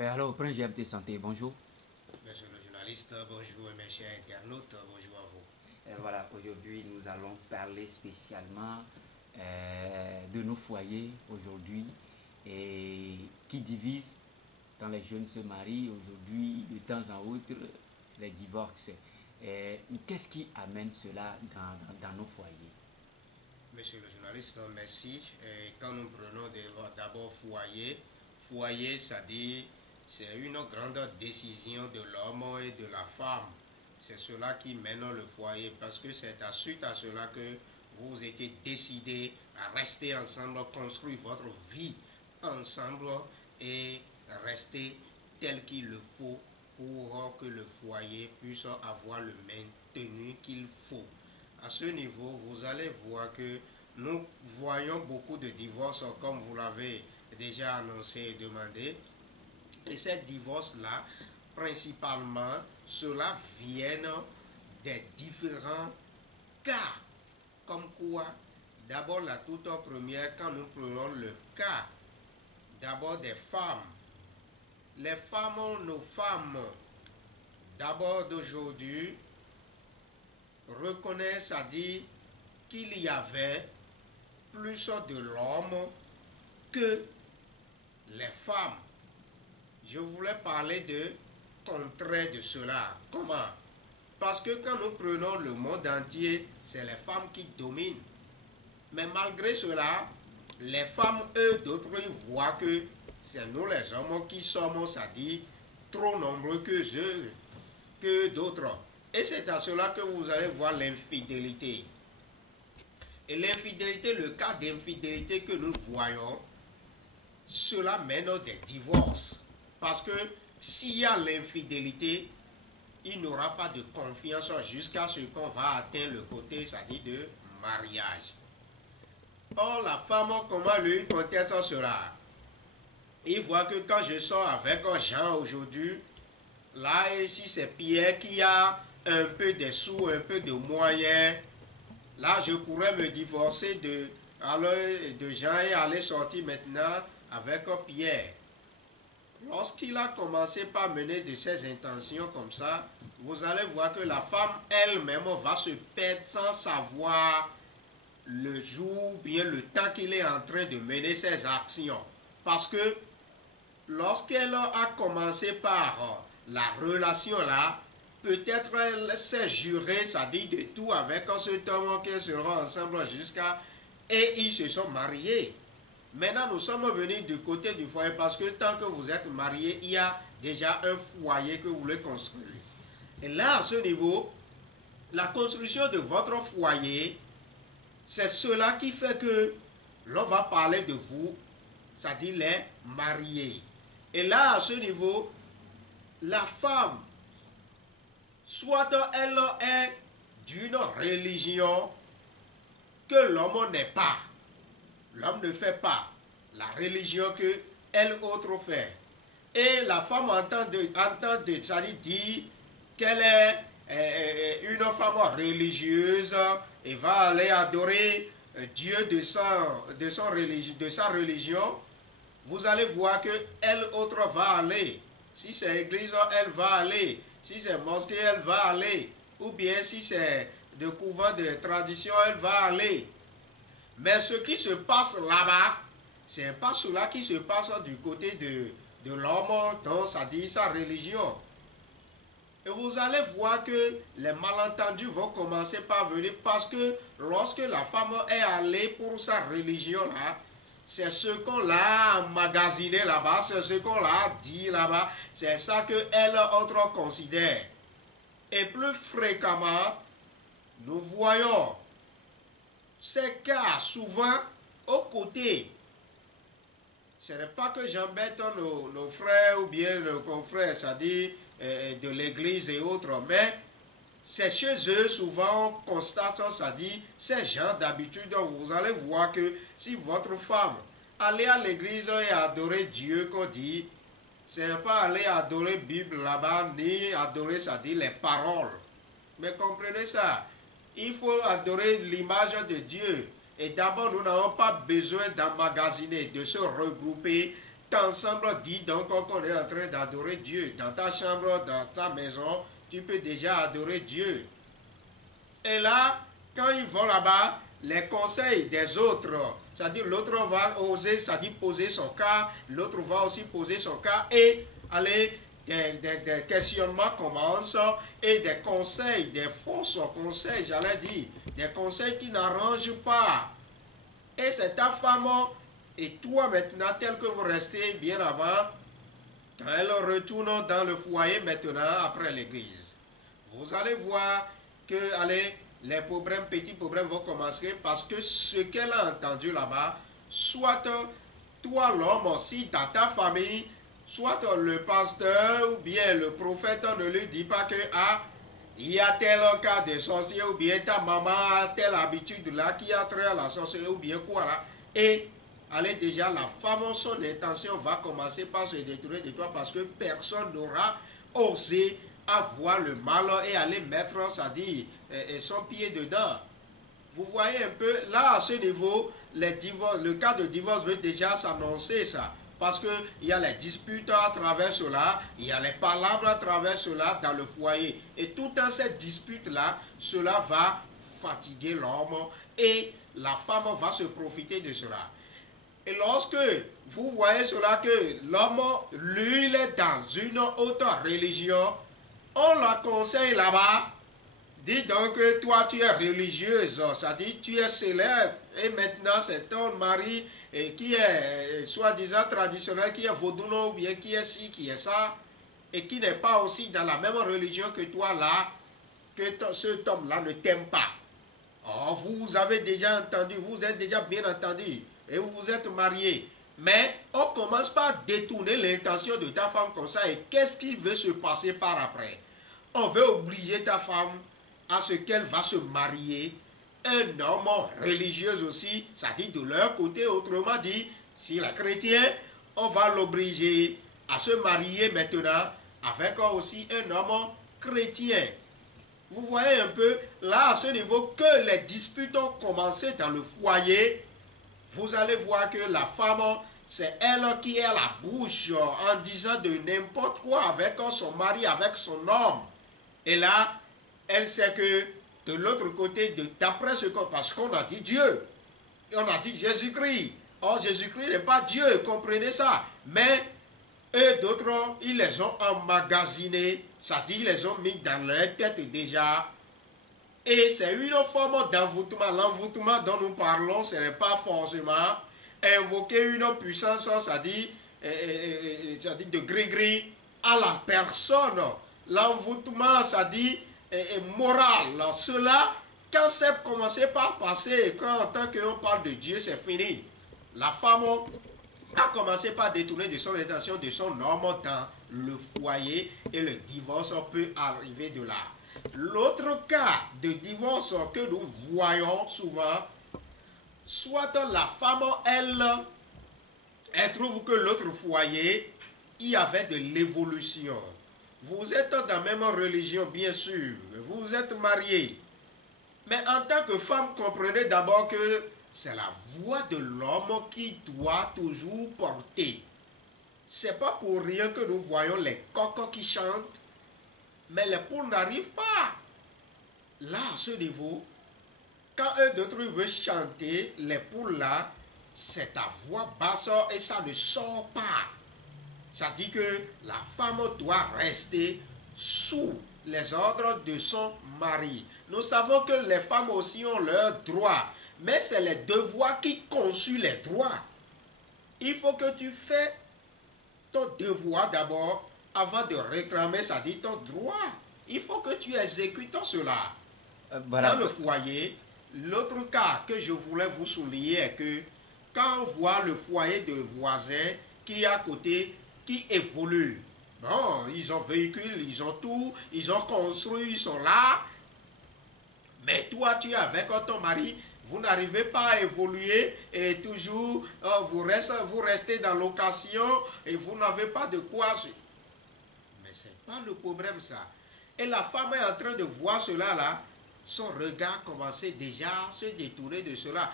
Alors, Prince GMT Santé, bonjour. Monsieur le journaliste, bonjour mes chers internautes, bonjour à vous. Voilà, aujourd'hui nous allons parler spécialement de nos foyers aujourd'hui et qui divisent quand les jeunes se marient aujourd'hui de temps en autre les divorces. Qu'est-ce qui amène cela dans nos foyers? Monsieur le journaliste, merci. Quand nous prenons d'abord foyer, c'est-à-dire c'est une grande décision de l'homme et de la femme. C'est cela qui mène le foyer parce que c'est suite à cela que vous étiez décidés à rester ensemble, construire votre vie ensemble et rester tel qu'il le faut pour que le foyer puisse avoir le maintenu qu'il faut. À ce niveau, vous allez voir que nous voyons beaucoup de divorces comme vous l'avez déjà annoncé et demandé. Et ces divorces-là, principalement, cela viennent des différents cas. Comme quoi, d'abord la toute première, quand nous prenons le cas, d'abord des femmes. Les femmes, nos femmes, d'abord d'aujourd'hui, reconnaissent, à dire qu'il y avait plus de l'homme que les femmes. Je voulais parler de contraire de cela. Comment? Parce que quand nous prenons le monde entier, c'est les femmes qui dominent. Mais malgré cela, les femmes, eux, d'autres, voient que c'est nous les hommes qui sommes, c'est-à-dire trop nombreux que d'autres. Et c'est à cela que vous allez voir l'infidélité. Et l'infidélité, le cas d'infidélité que nous voyons, cela mène des divorces. Parce que s'il y a l'infidélité, il n'aura pas de confiance jusqu'à ce qu'on va atteindre le côté, c'est-à-dire de mariage. Or, la femme, comment lui conteste cela? Il voit que quand je sors avec Jean aujourd'hui, là, et si c'est Pierre qui a un peu de sous, un peu de moyens, là, je pourrais me divorcer de Jean et aller sortir maintenant avec Pierre. Lorsqu'il a commencé par mener de ses intentions comme ça, vous allez voir que la femme elle-même va se perdre sans savoir le jour, bien le temps qu'il est en train de mener ses actions. Parce que lorsqu'elle a commencé par la relation là, peut-être elle s'est jurée, ça dit de tout avec cet homme qu'elles seront ensemble jusqu'à... Et ils se sont mariés. Maintenant, nous sommes venus du côté du foyer parce que tant que vous êtes mariés, il y a déjà un foyer que vous voulez construire. Et là, à ce niveau, la construction de votre foyer, c'est cela qui fait que l'on va parler de vous, c'est-à-dire les mariés. Et là, à ce niveau, la femme, soit elle est d'une religion que l'homme n'est pas. L'homme ne fait pas la religion que elle autre fait. Et la femme entend ça dire qu'elle est une femme religieuse et va aller adorer Dieu de sa religion. Vous allez voir que elle autre va aller. Si c'est église, elle va aller. Si c'est mosquée, elle va aller. Ou bien si c'est de couvent de tradition, elle va aller. Mais ce qui se passe là-bas, ce n'est pas cela qui se passe du côté de l'homme, dont ça dit sa religion. Et vous allez voir que les malentendus vont commencer par venir parce que lorsque la femme est allée pour sa religion là, c'est ce qu'on l'a emmagasiné là-bas, c'est ce qu'on l'a dit là-bas, c'est ça qu'elle autre considère. Et plus fréquemment, nous voyons ces cas souvent aux côtés. Ce n'est pas que j'embête nos frères ou bien nos confrères, c'est-à-dire de l'église et autres, mais c'est chez eux souvent on constate, c'est-à-dire ces gens d'habitude, vous allez voir que si votre femme allait à l'église et adorer Dieu, qu'on dit, ce n'est pas aller adorer la Bible là-bas, ni adorer, c'est-à-dire les paroles. Mais comprenez ça. Il faut adorer l'image de Dieu. Et d'abord, nous n'avons pas besoin d'emmagasiner, de se regrouper ensemble dit donc qu'on est en train d'adorer Dieu. Dans ta chambre, dans ta maison, tu peux déjà adorer Dieu. Et là, quand ils vont là-bas, les conseils des autres, c'est-à-dire l'autre va oser, c'est-à-dire poser son cas, l'autre va aussi poser son cas, et allez, des questionnements commencent, et des conseils, des fausses conseils, j'allais dire, des conseils qui n'arrangent pas. Et c'est ta femme et toi maintenant, tel que vous restez bien avant, quand elle retourne dans le foyer maintenant après l'église, vous allez voir que, allez, les problèmes, petits problèmes vont commencer parce que ce qu'elle a entendu là-bas, soit toi l'homme aussi dans ta famille, soit le pasteur ou bien le prophète ne lui dit pas que il y a tel cas de sorcier ou bien ta maman a telle habitude là qui a trait à la sorcellerie ou bien quoi là. Et allez déjà la femme, son intention va commencer par se détourner de toi parce que personne n'aura osé avoir le mal et aller mettre, c'est-à-dire son pied dedans. Vous voyez un peu, là à ce niveau, le cas de divorce veut déjà s'annoncer ça. Parce qu'il y a les disputes à travers cela, il y a les palabres à travers cela dans le foyer. Et tout dans cette dispute-là, cela va fatiguer l'homme et la femme va se profiter de cela. Et lorsque vous voyez cela que l'homme, lui, il est dans une autre religion, on la conseille là-bas. Dis donc que toi tu es religieuse, ça dit tu es célèbre et maintenant c'est ton mari qui est soi-disant traditionnel, qui est vaudouno ou bien qui est ci, qui est ça, et qui n'est pas aussi dans la même religion que toi là, que cet homme-là ne t'aime pas. Oh, vous avez déjà entendu, vous êtes déjà bien entendu, et vous vous êtes mariés. Mais on commence par détourner l'intention de ta femme comme ça, et qu'est-ce qui veut se passer par après? On veut obliger ta femme à ce qu'elle va se marier un homme religieux aussi, ça dit de leur côté, autrement dit, s'il est chrétien, on va l'obliger à se marier maintenant avec aussi un homme chrétien. Vous voyez un peu, là à ce niveau, que les disputes ont commencé dans le foyer, vous allez voir que la femme, c'est elle qui a la bouche en disant de n'importe quoi avec son mari, avec son homme. Et là, elle sait que de l'autre côté, d'après ce qu'on... Parce qu'on a dit Dieu. Et on a dit Jésus-Christ. Or, Jésus-Christ n'est pas Dieu, comprenez ça. Mais eux, d'autres, ils les ont emmagasinés. Ça dit, ils les ont mis dans leur tête déjà. Et c'est une forme d'envoûtement. L'envoûtement dont nous parlons, ce n'est pas forcément invoquer une puissance, ça dit de gris-gris à la personne. L'envoûtement, ça dit moral. Cela, quand c'est commencé par passer, quand en tant qu'on parle de Dieu, c'est fini. La femme a commencé par détourner de son intention de son homme dans le foyer et le divorce peut arriver de là. L'autre cas de divorce que nous voyons souvent, soit la femme, elle trouve que l'autre foyer, il y avait de l'évolution. Vous êtes dans la même religion, bien sûr. Vous êtes mariés. Mais en tant que femme, comprenez d'abord que c'est la voix de l'homme qui doit toujours porter. C'est pas pour rien que nous voyons les coqs qui chantent, mais les poules n'arrivent pas. Là, à ce niveau, quand un d'autres veut chanter, les poules là, c'est ta voix basse et ça ne sort pas. Ça dit que la femme doit rester sous les ordres de son mari. Nous savons que les femmes aussi ont leurs droits, mais c'est les devoirs qui conçuent les droits. Il faut que tu fais ton devoir d'abord avant de réclamer, ça dit ton droit. Il faut que tu exécutes cela. Voilà. Dans le foyer, l'autre cas que je voulais vous souligner est que quand on voit le foyer de voisins qui est à côté, qui évolue. Bon, ils ont véhicule, ils ont tout, ils ont construit, ils sont là. Mais toi, tu es avec ton mari, vous n'arrivez pas à évoluer et toujours vous restez dans l'occasion et vous n'avez pas de quoi. Mais ce n'est pas le problème ça. Et la femme est en train de voir cela là, son regard commençait déjà à se détourner de cela.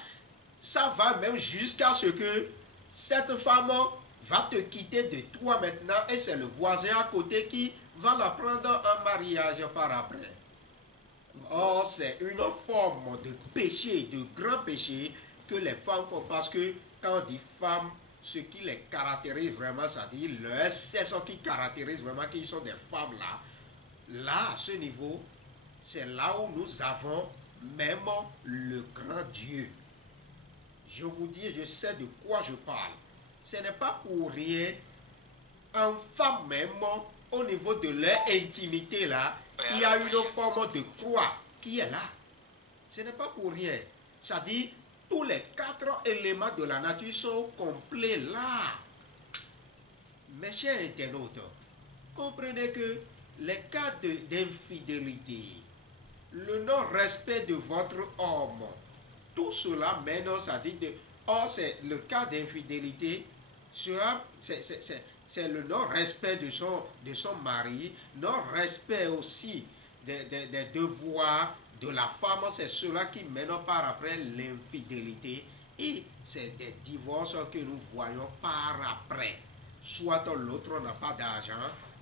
Ça va même jusqu'à ce que cette femme va te quitter de toi maintenant et c'est le voisin à côté qui va la prendre en mariage par après. Or, c'est une forme de péché, de grand péché que les femmes font parce que quand on dit femme, ce qui les caractérise vraiment, c'est-à-dire leur sexe qui caractérise vraiment qu'ils sont des femmes là, là, à ce niveau, c'est là où nous avons même le grand Dieu. Je vous dis, je sais de quoi je parle. Ce n'est pas pour rien, en femme même, au niveau de leur intimité là, il y a une forme de croix qui est là. Ce n'est pas pour rien. Ça dit, tous les 4 éléments de la nature sont complets là. Mes chers internautes, comprenez que les cas d'infidélité, le non-respect de votre homme, tout cela maintenant, ça dit de... Or, c'est le cas d'infidélité, c'est le non-respect de son mari, non-respect aussi des devoirs de la femme, c'est cela qui mène par après l'infidélité. Et c'est des divorces que nous voyons par après. Soit l'autre n'a pas d'argent,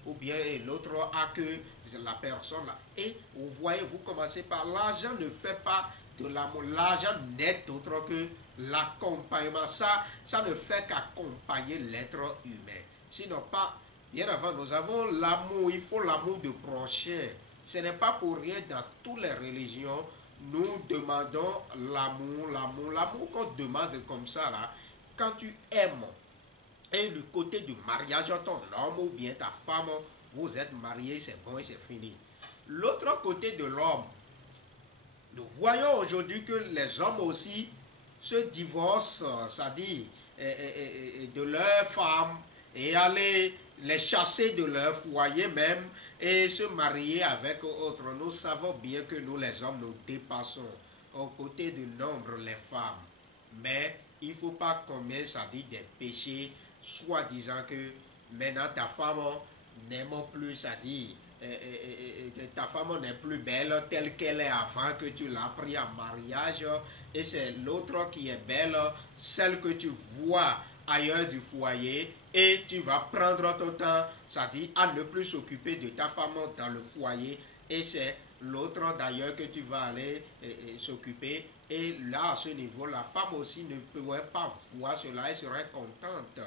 ou bien l'autre a que la personne là. Et vous voyez, vous commencez par l'argent ne fait pas de l'amour. L'argent n'est autre que l'accompagnement. Ça ne fait qu'accompagner l'être humain. Sinon pas, bien avant, nous avons l'amour, il faut l'amour de prochain. Ce n'est pas pour rien dans toutes les religions, nous demandons l'amour, l'amour qu'on demande comme ça là. Quand tu aimes, et du côté du mariage, ton homme ou bien ta femme, vous êtes mariés, c'est bon et c'est fini. L'autre côté de l'homme, nous voyons aujourd'hui que les hommes aussi se divorcent, c'est-à-dire de leurs femmes, et aller les chasser de leur foyer même, et se marier avec autres. Nous savons bien que nous les hommes, nous dépassons aux côtés du nombre les femmes. Mais il ne faut pas commettre, ça dit, des péchés, soi-disant que maintenant ta femme n'aime plus, ça dit, que ta femme n'est plus belle telle qu'elle est avant que tu l'as pris en mariage, et c'est l'autre qui est belle, celle que tu vois ailleurs du foyer, et tu vas prendre ton temps, ça dit, à ne plus s'occuper de ta femme dans le foyer, et c'est l'autre d'ailleurs que tu vas aller s'occuper. Et là, à ce niveau, la femme aussi ne pourrait pas voir cela, elle serait contente.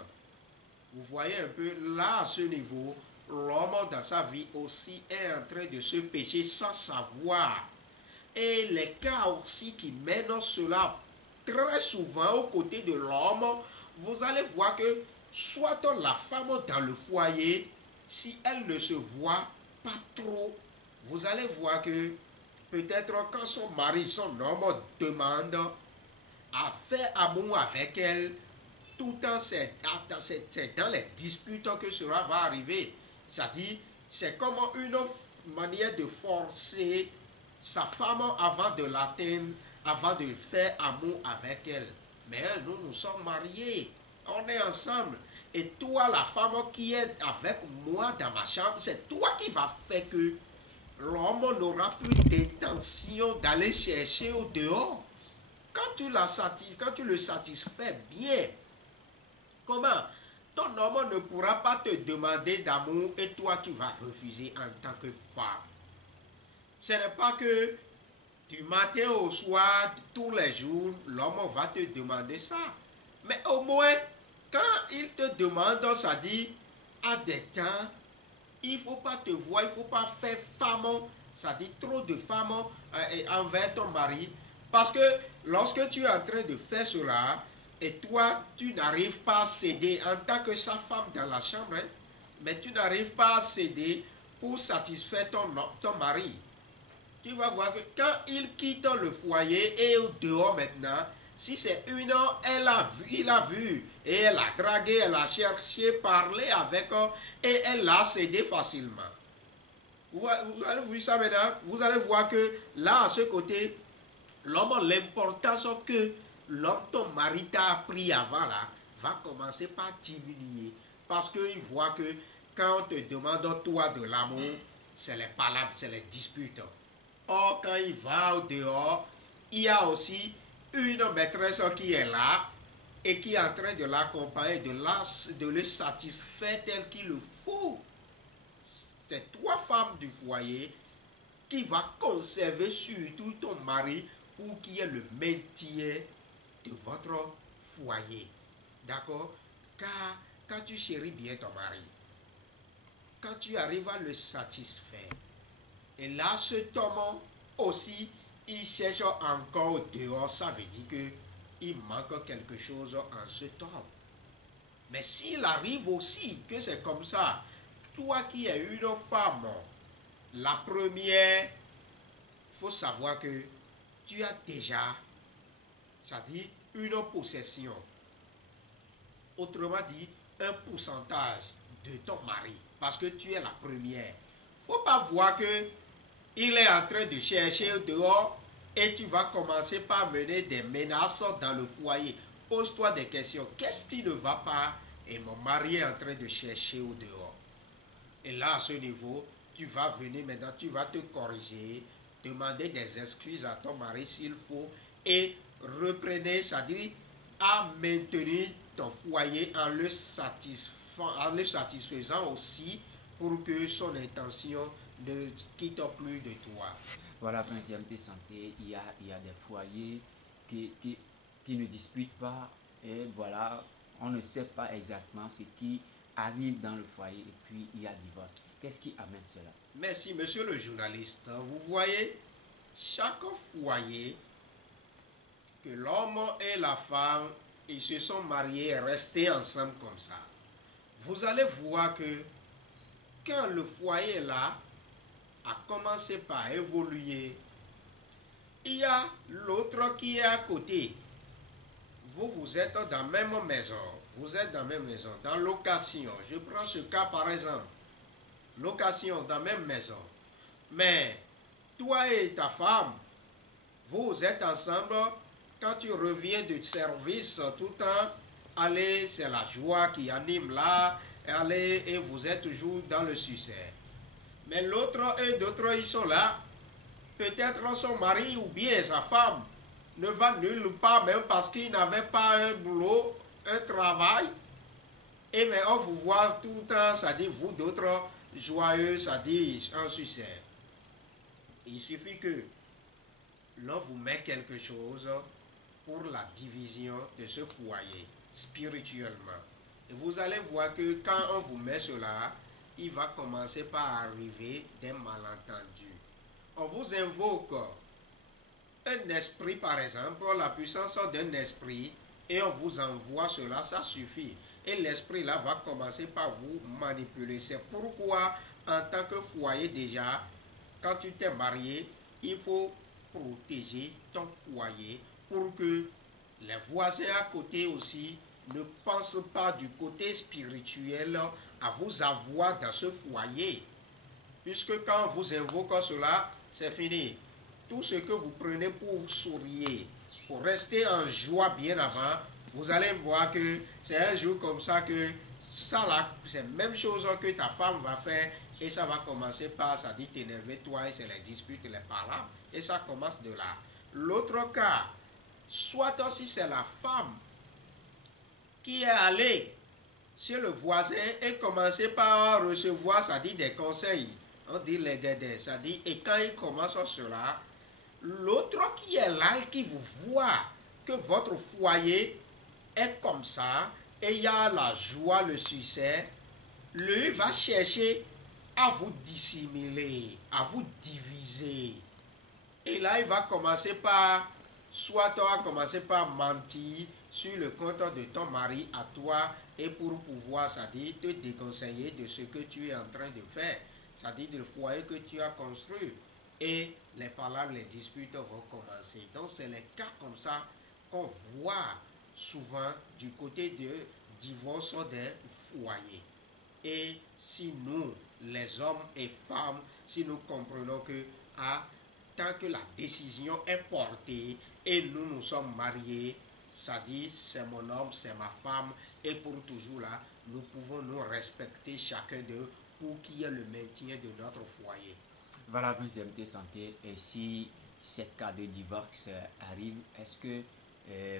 Vous voyez un peu, là, à ce niveau, l'homme dans sa vie aussi est en train de se pécher sans savoir. Et les cas aussi qui mènent cela très souvent aux côtés de l'homme, vous allez voir que soit la femme dans le foyer, si elle ne se voit pas trop, vous allez voir que peut-être quand son mari, son homme demande à faire amour avec elle, tout le temps c'est dans les disputes que cela va arriver. C'est-à-dire, c'est comme une manière de forcer sa femme avant de l'atteindre, avant de faire amour avec elle. Mais nous, nous sommes mariés, on est ensemble. Et toi, la femme qui est avec moi dans ma chambre, c'est toi qui vas faire que l'homme n'aura plus d'intention d'aller chercher au dehors. Quand tu le satisfais bien, comment? Ton homme ne pourra pas te demander d'amour et toi tu vas refuser en tant que femme. Ce n'est pas que du matin au soir, tous les jours, l'homme va te demander ça. Mais au moins, quand il te demande, ça dit, à des temps, il ne faut pas te voir, il ne faut pas faire femme, ça dit trop de femmes envers ton mari. Parce que lorsque tu es en train de faire cela, et toi, tu n'arrives pas à céder en tant que sa femme dans la chambre, hein, mais tu n'arrives pas à céder pour satisfaire ton mari. Tu vas voir que quand il quitte le foyer et au dehors maintenant, si c'est une heure, il a vu, et elle a dragué, elle a cherché, parlé avec eux, et elle l'a cédé facilement. Vous allez voir ça maintenant, vous allez voir que là, à ce côté, l'homme, l'importance que l'homme, ton mari t'a appris avant là, va commencer par diminuer. Parce qu'il voit que quand on te demande toi de l'amour, c'est les palabres, c'est les disputes. Or, quand il va au dehors, il y a aussi une maîtresse qui est là, et qui est en train de l'accompagner, de le satisfaire tel qu'il le faut. C'est toi, femme du foyer, qui va conserver surtout ton mari pour qu'il y ait le maintien de votre foyer. D'accord? Car quand tu chéris bien ton mari, quand tu arrives à le satisfaire, et là, cet homme aussi, il cherche encore dehors, ça veut dire qu'il manque quelque chose en cet homme. Mais s'il arrive aussi que c'est comme ça, toi qui es une femme, la première, il faut savoir que tu as déjà, c'est-à-dire une possession. Autrement dit, un pourcentage de ton mari, parce que tu es la première. Il ne faut pas voir que il est en train de chercher dehors et tu vas commencer par mener des menaces dans le foyer. Pose-toi des questions. Qu'est-ce qui ne va pas? Et mon mari est en train de chercher au dehors. Et là, à ce niveau, tu vas venir maintenant, tu vas te corriger, demander des excuses à ton mari s'il faut et reprenez, c'est-à-dire à maintenir ton foyer en le satisfaisant aussi pour que son intention ne quitte plus de toi. Voilà, Prince de Santé, il y a des foyers qui ne disputent pas et voilà, on ne sait pas exactement ce qui arrive dans le foyer et puis il y a divorce. Qu'est-ce qui amène cela? Merci, monsieur le journaliste. Vous voyez, chaque foyer, que l'homme et la femme, ils se sont mariés et restés ensemble comme ça. Vous allez voir que quand le foyer là a commencé par évoluer, il y a l'autre qui est à côté. Vous êtes dans la même maison. Vous êtes dans la même maison, dans location. Je prends ce cas par exemple. Location dans la même maison. Mais toi et ta femme, vous êtes ensemble. Quand tu reviens du service, tout le temps, allez, c'est la joie qui anime là. Allez, et vous êtes toujours dans le succès. Mais l'autre et d'autres, ils sont là. Peut-être son mari ou bien sa femme ne va nulle part, même parce qu'il n'avait pas un boulot, un travail. Et mais on vous voit tout le temps, ça dit vous d'autres joyeux, ça dit en succès. Il suffit que l'on vous met quelque chose pour la division de ce foyer spirituellement. Et vous allez voir que quand on vous met cela, il va commencer par arriver des malentendus. On vous invoque un esprit, par exemple, la puissance d'un esprit, et on vous envoie cela, ça suffit. Et l'esprit là va commencer par vous manipuler. C'est pourquoi, en tant que foyer déjà, quand tu t'es marié, il faut protéger ton foyer pour que les voisins à côté aussi ne pensent pas du côté spirituel à vous avoir dans ce foyer. Puisque quand vous invoquez cela, c'est fini. Tout ce que vous prenez pour sourire, pour rester en joie bien avant, vous allez voir que c'est un jour comme ça que ça là, c'est la même chose que ta femme va faire et ça va commencer par, ça dit t'énerver toi et c'est les disputes, les paroles et ça commence de là. L'autre cas, soit aussi c'est la femme qui est allée chez le voisin et commencer par recevoir, ça dit des conseils, on dit les dédés, ça dit, et quand il commence cela, l'autre qui est là et qui vous voit que votre foyer est comme ça, et il y a la joie, le succès, lui va chercher à vous dissimuler, à vous diviser. Et là, il va commencer par, soit toi, commencer par mentir sur le compte de ton mari à toi, et pour pouvoir, c'est-à-dire, te déconseiller de ce que tu es en train de faire, c'est-à-dire le foyer que tu as construit. Et les paroles, les disputes vont commencer. Donc, c'est les cas comme ça qu'on voit souvent du côté de divorce des foyers. Et si nous, les hommes et femmes, si nous comprenons que tant que la décision est portée et nous sommes mariés, ça dit c'est mon homme, c'est ma femme, et pour toujours là, nous pouvons nous respecter chacun d'eux pour qu'il y ait le maintien de notre foyer. Voilà, Prince de Santé, et si ce cas de divorce arrive, est-ce que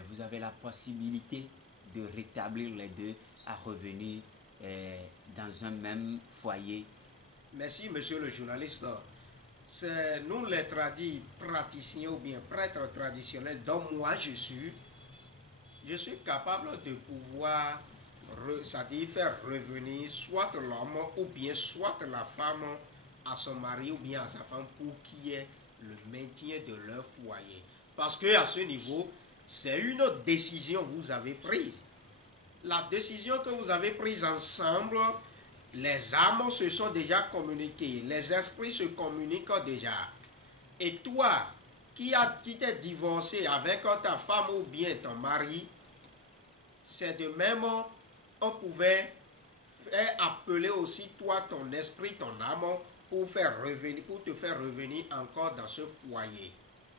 vous avez la possibilité de rétablir les deux à revenir dans un même foyer? Merci, monsieur le journaliste. C'est nous les praticiens ou bien prêtres traditionnels dont moi je suis capable de pouvoir, c'est-à-dire faire revenir soit l'homme ou bien soit la femme à son mari ou bien à sa femme pour qu'il y ait le maintien de leur foyer. Parce que à ce niveau, c'est une décision que vous avez prise. La décision que vous avez prise ensemble, les âmes se sont déjà communiquées, les esprits se communiquent déjà. Et toi, qui t'es divorcé avec ta femme ou bien ton mari, c'est de même, on pouvait faire appeler aussi toi, ton esprit, ton âme, pour te faire revenir encore dans ce foyer.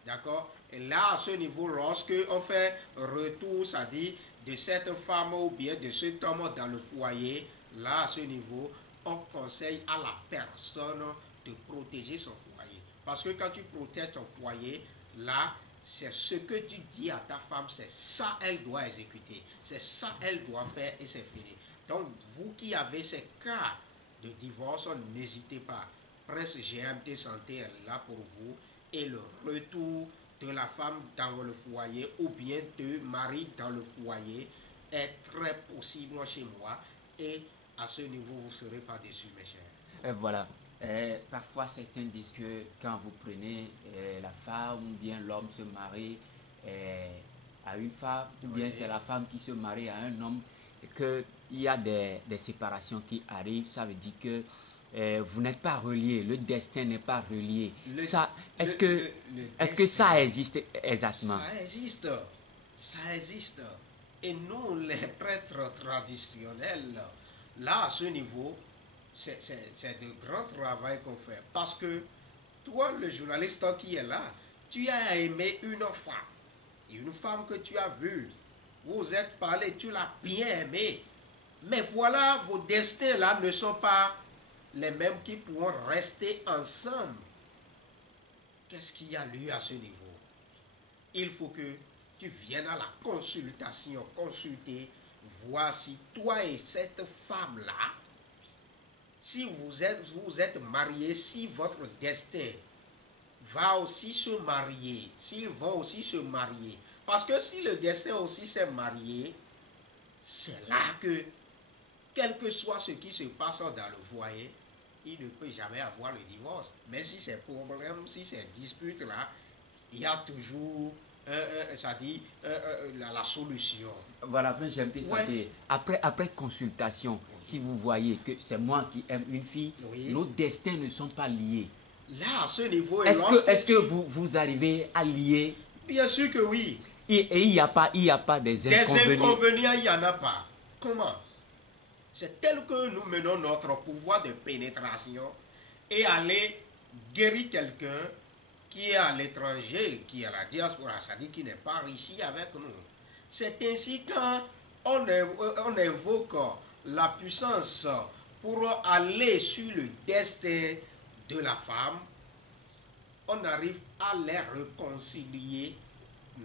D'accord? Et là, à ce niveau, lorsque on fait retour, c'est-à-dire de cette femme ou bien de cet homme dans le foyer, là, à ce niveau, on conseille à la personne de protéger son foyer. Parce que quand tu protèges ton foyer, là, c'est ce que tu dis à ta femme, c'est ça qu'elle doit exécuter. C'est ça qu'elle doit faire et c'est fini. Donc, vous qui avez ces cas de divorce, n'hésitez pas. Presse GMT Santé est là pour vous. Et le retour de la femme dans le foyer ou bien de mari dans le foyer est très possible chez moi. Et à ce niveau, vous ne serez pas déçus, mes chers. Voilà. Parfois, certains disent que quand vous prenez la femme ou bien l'homme se marie à une femme, ou bien c'est la femme qui se marie à un homme, qu'il y a des séparations qui arrivent, ça veut dire que vous n'êtes pas reliés, le destin n'est pas relié. Est-ce que ça existe exactement? Ça existe. Et nous, les prêtres traditionnels, là, à ce niveau, c'est de grand travail qu'on fait. Parce que toi, le journaliste qui est là, tu as aimé une femme que tu as vue. Vous êtes parlé, tu l'as bien aimée. Mais voilà, vos destins là ne sont pas les mêmes qui pourront rester ensemble. Qu'est-ce qu'il y a lieu à ce niveau? Il faut que tu viennes à la consultation, consulter, voir si toi et cette femme-là, si vous êtes mariés, si votre destin va aussi se marier, s'ils vont aussi se marier. Parce que si le destin aussi s'est marié, c'est là que, quel que soit ce qui se passe dans le foyer, il ne peut jamais avoir le divorce. Mais si ces problèmes, si ces disputes-là, il y a toujours, la solution. Voilà, après GMT Santé. Après consultation, si vous voyez que c'est moi qui aime une fille, nos destins ne sont pas liés. Là, à ce niveau... Est-ce que vous arrivez à lier? Bien sûr que oui. Et il n'y a pas des inconvénients? Des inconvénients, il n'y en a pas. Comment? C'est tel que nous menons notre pouvoir de pénétration et aller guérir quelqu'un qui est à l'étranger, qui est à la diaspora, c'est-à-dire qui n'est pas ici avec nous. C'est ainsi quand on évoque la puissance pour aller sur le destin de la femme, on arrive à les réconcilier,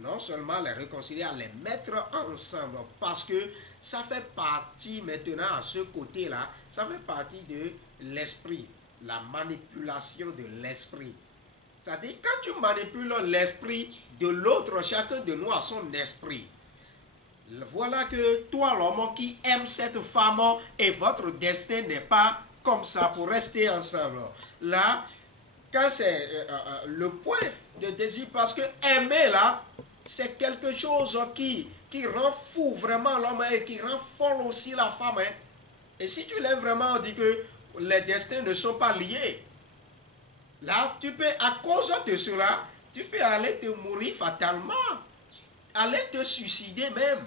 non seulement les réconcilier, à les mettre ensemble, parce que ça fait partie maintenant à ce côté-là, ça fait partie de l'esprit, la manipulation de l'esprit. C'est-à-dire, quand tu manipules l'esprit de l'autre, chacun de nous a son esprit. Voilà que toi, l'homme qui aime cette femme, et votre destin n'est pas comme ça pour rester ensemble. Là, quand c'est le point de désir, parce que aimer là, c'est quelque chose qui rend fou vraiment l'homme et qui rend folle aussi la femme. Hein. Et si tu l'aimes vraiment, on dit que les destins ne sont pas liés. Là, tu peux, à cause de cela, tu peux aller te mourir fatalement, aller te suicider même.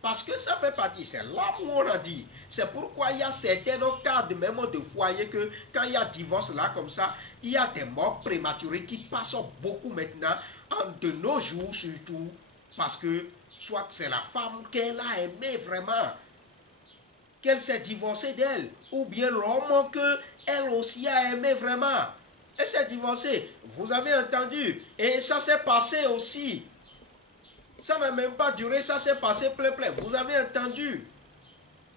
Parce que ça fait partie, c'est l'amour, on a dit. C'est pourquoi il y a certains cas de même de foyer que quand il y a divorce là comme ça, il y a des morts prématurées qui passent beaucoup maintenant, de nos jours surtout, parce que soit c'est la femme qu'elle a aimée vraiment, qu'elle s'est divorcée d'elle, ou bien l'homme qu'elle aussi a aimé vraiment. Elle s'est divorcée, vous avez entendu, et ça s'est passé aussi. Ça n'a même pas duré, ça s'est passé plein. Vous avez entendu.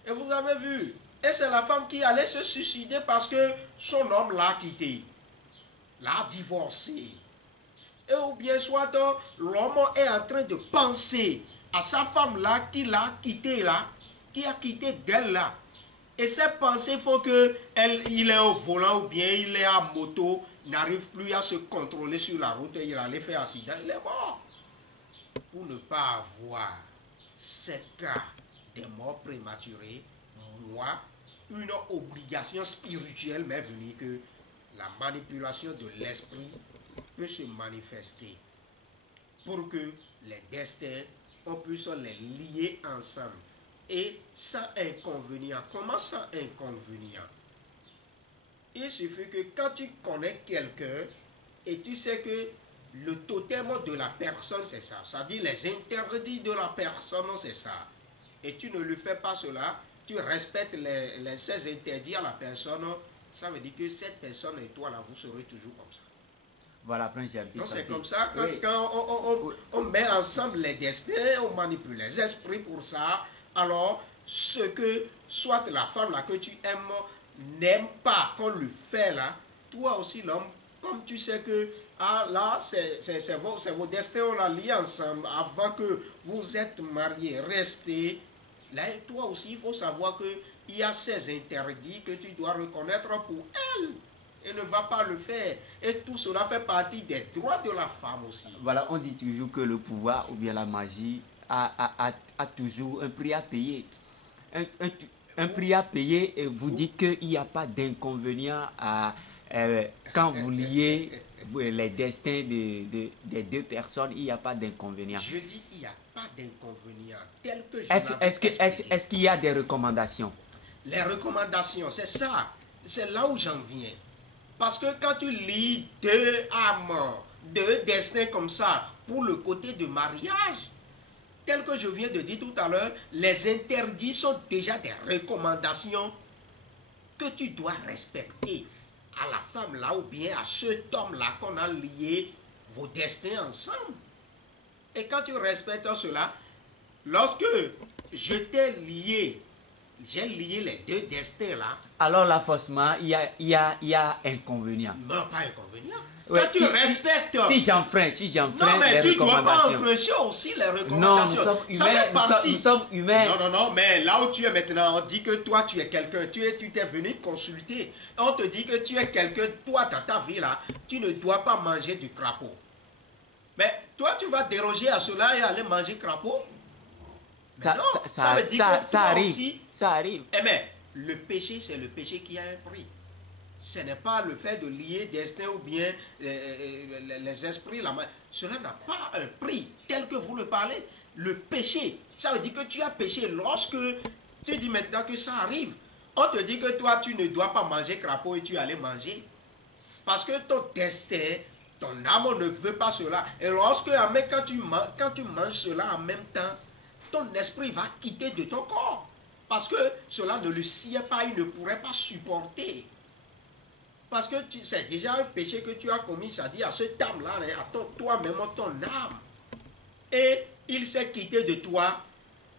Et vous avez vu. Et c'est la femme qui allait se suicider parce que son homme l'a quitté. L'a divorcé. Et ou bien soit l'homme est en train de penser à sa femme là qui l'a quitté là, qui a quitté d'elle là. Et ces pensées font que il est au volant ou bien il est à moto, n'arrive plus à se contrôler sur la route et il allait faire accident, il est mort. Pour ne pas avoir ces cas de mort prématurée, moi, une obligation spirituelle m'est venue que la manipulation de l'esprit peut se manifester pour que les destins, on puisse les lier ensemble. Et sans inconvénient. Comment sans inconvénient? Il suffit que quand tu connais quelqu'un et tu sais que le totem de la personne c'est ça, c'est-à-dire les interdits de la personne c'est ça, et tu ne lui fais pas cela, tu respectes ces interdits à la personne, ça veut dire que cette personne et toi là vous serez toujours comme ça. Voilà, Prince Jean. Donc c'est comme ça, Oui. quand on met ensemble les destins, on manipule les esprits pour ça. Alors, ce que soit la femme là que tu aimes n'aime pas qu'on lui fait là, toi aussi l'homme, comme tu sais que là, c'est vos destins, on l'a lié ensemble avant que vous êtes mariés, restez. Là, toi aussi, il faut savoir qu'il y a ces interdits que tu dois reconnaître pour elle. Et ne va pas le faire. Et tout cela fait partie des droits de la femme aussi. Voilà, on dit toujours que le pouvoir ou bien la magie a toujours un prix à payer. Un prix à payer, et vous dites qu'il n'y a pas d'inconvénient quand vous liez les destins des deux personnes, il n'y a pas d'inconvénient. Je dis qu'il n'y a pas d'inconvénient. Tel que je Est-ce qu'il y a des recommandations? Les recommandations, c'est ça. C'est là où j'en viens. Parce que quand tu lis deux âmes, deux destins comme ça, pour le côté de mariage, tel que je viens de dire tout à l'heure, les interdits sont déjà des recommandations que tu dois respecter à la femme là ou bien à cet homme là qu'on a lié vos destins ensemble. Et quand tu respectes cela, lorsque je t'ai lié, j'ai lié les deux destins là. Alors là, forcément, il y a inconvénient. Non, pas inconvénient. Ouais, Quand tu respectes... Si j'enfreins non, mais tu ne dois pas infléchir aussi les recommandations. Non, nous sommes humains. Nous sommes humains. Non, mais là où tu es maintenant, on dit que toi, tu es quelqu'un. Tu t'es venu consulter. On te dit que tu es quelqu'un. Toi, dans ta vie, là, tu ne dois pas manger du crapaud. Mais toi, tu vas déroger à cela et aller manger crapaud? Ça veut dire que toi arrive. Aussi, ça arrive. Eh bien, le péché, c'est le péché qui a un prix. Ce n'est pas le fait de lier destin ou bien les esprits. Cela n'a pas un prix tel que vous le parlez. Le péché, ça veut dire que tu as péché. Lorsque tu dis maintenant que ça arrive, on te dit que toi, tu ne dois pas manger crapaud et tu allais manger. Parce que ton destin, ton âme ne veut pas cela. Et lorsque, quand tu manges cela en même temps, ton esprit va quitter de ton corps. Parce que cela ne le sied pas, il ne pourrait pas supporter. Parce que c'est déjà un péché que tu as commis, c'est-à-dire à cette âme-là, à toi-même, ton âme. Et il s'est quitté de toi.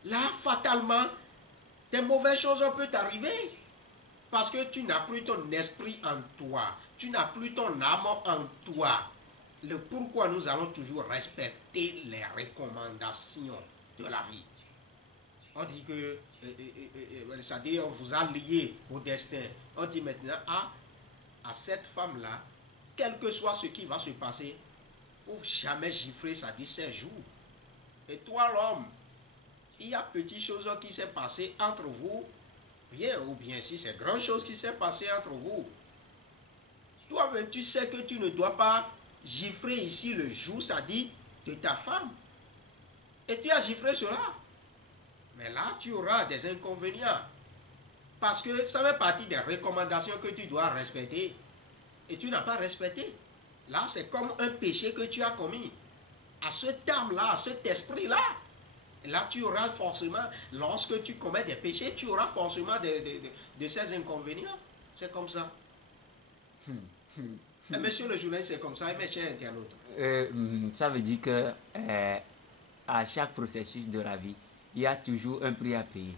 Là, fatalement, des mauvaises choses peuvent t'arriver. Parce que tu n'as plus ton esprit en toi. Tu n'as plus ton âme en toi. Le pourquoi nous allons toujours respecter les recommandations de la vie. On dit que, c'est-à-dire, on vous a lié au destin. On dit maintenant, à cette femme-là, quel que soit ce qui va se passer, il ne faut jamais gifler, ça dit 16 jours. Et toi, l'homme, il y a petites choses qui s'est passé entre vous, bien ou bien si c'est grand chose qui s'est passé entre vous. Toi-même, tu sais que tu ne dois pas gifler ici le jour, ça dit, de ta femme. Et tu as giflé cela. Mais là, tu auras des inconvénients. Parce que ça fait partie des recommandations que tu dois respecter. Et tu n'as pas respecté. Là, c'est comme un péché que tu as commis. À cette âme-là, à cet esprit-là. Et là, tu auras forcément, lorsque tu commets des péchés, tu auras forcément de ces inconvénients. C'est comme ça. Et monsieur le journaliste, c'est comme ça. Et mes chers internautes. Ça veut dire que à chaque processus de la vie, il y a toujours un prix à payer.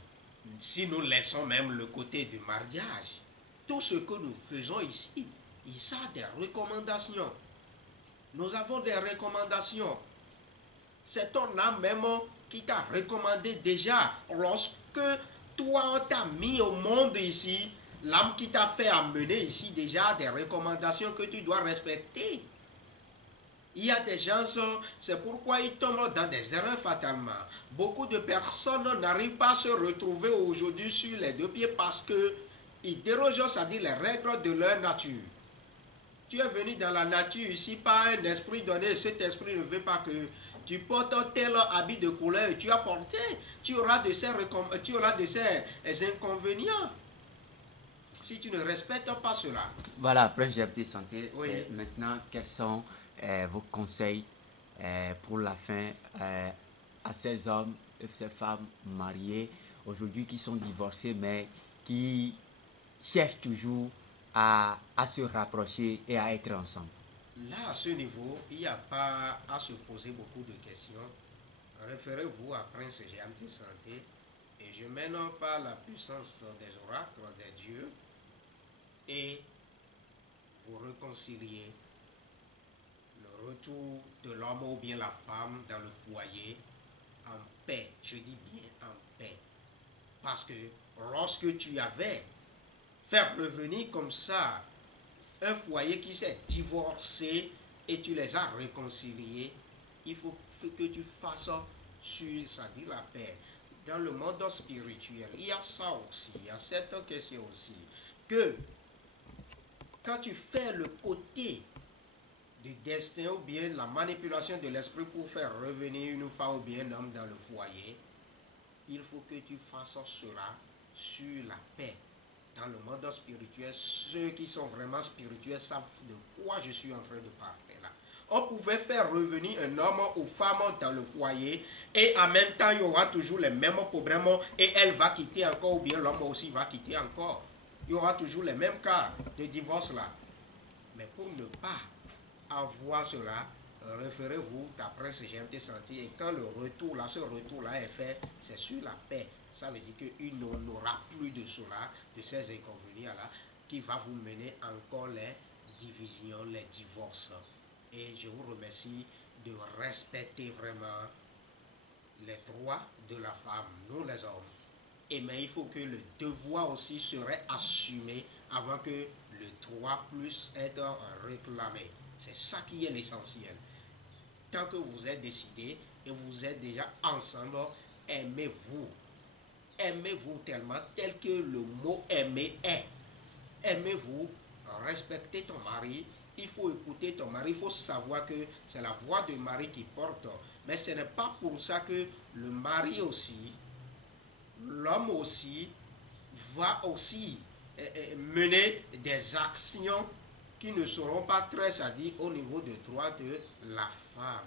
Si nous laissons même le côté du mariage, tout ce que nous faisons ici, il y a des recommandations. Nous avons des recommandations. C'est ton âme même qui t'a recommandé déjà. Lorsque toi, on t'a mis au monde ici, l'âme qui t'a fait amener ici déjà des recommandations que tu dois respecter. Il y a des gens, c'est pourquoi ils tombent dans des erreurs fatalement. Beaucoup de personnes n'arrivent pas à se retrouver aujourd'hui sur les deux pieds parce qu'ils dérogent, c'est-à-dire les règles de leur nature. Tu es venu dans la nature ici par un esprit donné, cet esprit ne veut pas que tu portes tel habit de couleur et tu as porté, tu auras de ces inconvénients si tu ne respectes pas cela. Voilà, après j'ai été santé. Oui. Maintenant, quels sont vos conseils pour la fin à ces hommes et ces femmes mariés aujourd'hui qui sont divorcés mais qui cherchent toujours à se rapprocher et à être ensemble? Là, à ce niveau, il n'y a pas à se poser beaucoup de questions. Référez-vous à Prince GMT Santé et je mène par la puissance des oracles des dieux et vous réconciliez le retour de l'homme ou bien la femme dans le foyer en paix. Je dis bien en paix. Parce que lorsque tu avais fait revenir comme ça un foyer qui s'est divorcé et tu les as réconciliés, il faut que tu fasses sur, ça dit la paix. Dans le monde spirituel, il y a ça aussi, il y a cette question aussi, que quand tu fais le côté du destin ou bien la manipulation de l'esprit pour faire revenir une femme ou bien un homme dans le foyer, il faut que tu fasses cela sur la paix. Dans le monde spirituel, ceux qui sont vraiment spirituels savent de quoi je suis en train de parler là. On pouvait faire revenir un homme ou femme dans le foyer et en même temps il y aura toujours les mêmes problèmes et elle va quitter encore ou bien l'homme aussi va quitter encore. Il y aura toujours les mêmes cas de divorce là. Mais pour ne pas avoir cela, référez-vous d'après ce GMT Santé et quand le retour là, ce retour là est fait, c'est sur la paix. Ça veut dire qu'il n'aura plus de cela, de ces inconvénients-là, qui va vous mener encore les divisions, les divorces. Et je vous remercie de respecter vraiment les droits de la femme, nous les hommes. Et mais il faut que le devoir aussi serait assumé avant que le droit puisse être réclamé. C'est ça qui est l'essentiel. Tant que vous êtes décidé et vous êtes déjà ensemble, aimez-vous. Aimez-vous tellement, tel que le mot aimer est. Aimez-vous, respectez ton mari. Il faut écouter ton mari. Il faut savoir que c'est la voix du mari qui porte. Mais ce n'est pas pour ça que le mari aussi, l'homme aussi, va aussi mener des actions qui ne seront pas très, c'est-à-dire au niveau des droits de la femme.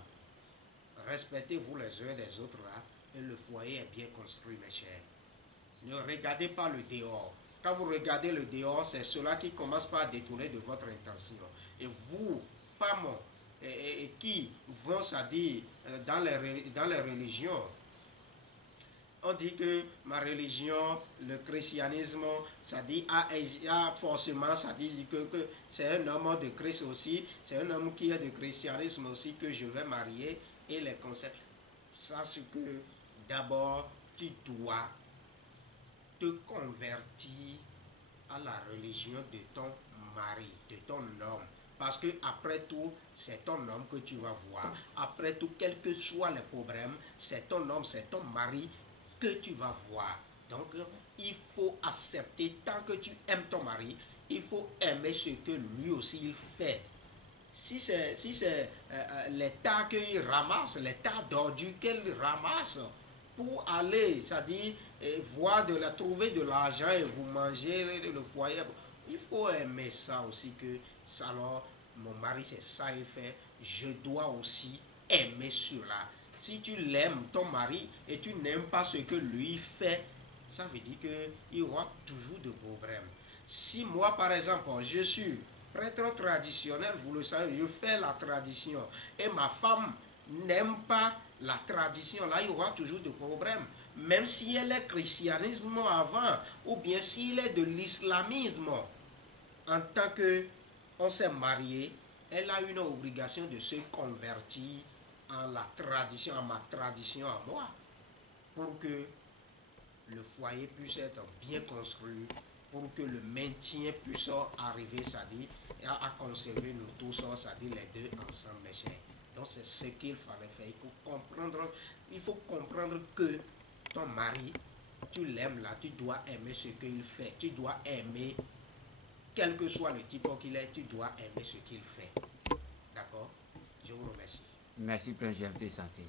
Respectez-vous les uns les autres là, et le foyer est bien construit, mes chers. Ne regardez pas le dehors. Quand vous regardez le dehors, c'est cela qui commence par détourner de votre intention. Et vous, femmes, qui vont, c'est-à-dire dans les religions, on dit que ma religion, le christianisme, ça dit a forcément, ça dit que c'est un homme de Christ aussi, c'est un homme qui est de christianisme aussi que je vais marier et les concepts. Ça, c'est que d'abord, tu dois te convertir à la religion de ton mari, de ton homme. Parce que après tout, c'est ton homme que tu vas voir. Après tout, quels que soient les problèmes, c'est ton homme, c'est ton mari que tu vas voir. Donc, il faut accepter, tant que tu aimes ton mari, il faut aimer ce que lui aussi il fait. Si c'est les tas qu'il ramasse, les tas d'ordures qu'il ramasse pour aller, c'est-à-dire trouver de l'argent et vous manger le foyer, il faut aimer ça aussi, que ça, alors, mon mari c'est ça il fait, je dois aussi aimer cela. Si tu l'aimes, ton mari, et tu n'aimes pas ce que lui fait, ça veut dire qu'il y aura toujours de problèmes. Si moi, par exemple, je suis prêtre traditionnel, vous le savez, je fais la tradition, et ma femme n'aime pas la tradition, là, il y aura toujours des problèmes. Même si elle est christianisme avant, ou bien s'il est de l'islamisme, en tant que on s'est marié, elle a une obligation de se convertir en la tradition, en ma tradition à moi, pour que le foyer puisse être bien construit, pour que le maintien puisse arriver, c'est-à-dire à conserver nous tous, c'est-à-dire les deux ensemble, mes chers. Donc c'est ce qu'il fallait faire. Il faut comprendre que ton mari, tu l'aimes là, tu dois aimer ce qu'il fait, tu dois aimer, quel que soit le type qu'il est, tu dois aimer ce qu'il fait. D'accord? Je vous remercie. Merci, Père Jeff de Santé.